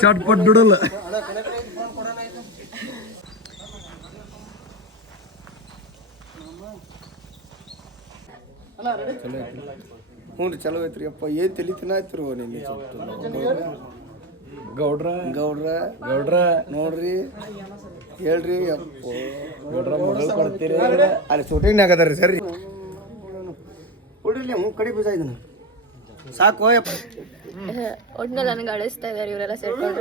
Short ಪಟ್ ಬಿಡಲ್ಲ. ಹ್ಞೂ ರೀ ಚಲೋ ಐತ್ರಿ ಅಪ್ಪ. ಏನು ತಲೆ ತಿನ್ನಾಯ್ತಿರು ನಿನ್ನೆ ಗೌಡ್ರ ಗೌಡ್ರ ಗೌಡ್ರ ನೋಡ್ರಿ ಹೇಳ್ರಿ ಅಪ್ಪ ಗೌಡ್ರ ಮೊದಲು ಕೊಡ್ತೀರಿ. ಅಲ್ಲಿ ಶೂಟಿಂಗ್ನಾಗ ಅದಾರ ಸರಿ ಕೊಡ್ರಿ ಹ್ಞೂ ಕಡೆ ಬೀಜ ಇದನ್ನ ಸಾಕು ಯಪ್ಪ. ಒಟ್ನಲ್ಲಿ ನನಗೆ ಅಳಿಸ್ತಾ ಇದಾರೆ ಇವರೆಲ್ಲ ಸೇರ್ಕೊಂಡು.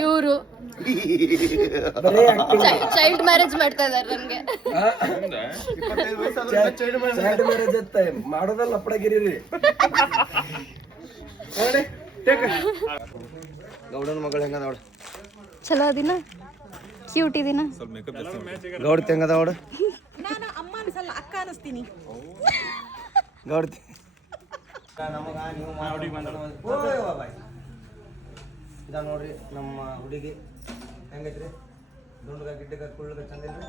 ಇವರು ಚೈಲ್ಡ್ ಮ್ಯಾರೇಜ್ ಮಾಡ್ತಾ ಇದಾರೆ ನನಗೆ. ಮಾಡೋದಲ್ಲ ಅಪ್ಪಡಗಿರಿ. ಗೌಡನ ಮಗಳು ಹೆಂಗದ ನೋಡು. ಚಲೋ ಅದಿನ, ಕ್ಯೂಟ್ ಇದೀನ. ಗೌಡ್ತಿ ಹೆಂಗದ ನೋಡು. ನಾನು ಅಮ್ಮ ಅನ್ಸಲ್ಲ, ಅಕ್ಕ ಅನಿಸ್ತೀನಿ. ಗೌಡ್ತಿ ಇದ ನೋಡ್ರಿ ನಮ್ಮ ಹುಡುಗಿ ಹೆಂಗೈತ್ರಿ. ದುಂಡ್ಗ ಗಿಡ್ಡಗ ಕುಳ್ಳಗ ಚಂದ ಇಲ್ರಿ.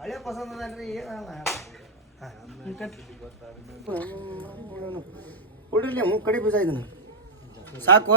ಹಳೆ ಪಸಂದ್ ಅದನ್ರಿ ಏನಲ್ಲ ಕೊಡ್ರಿ ಹ್ಞೂ ಕಡೆ ಬೀಜ ಇದನ್ನ ಸಾಕು.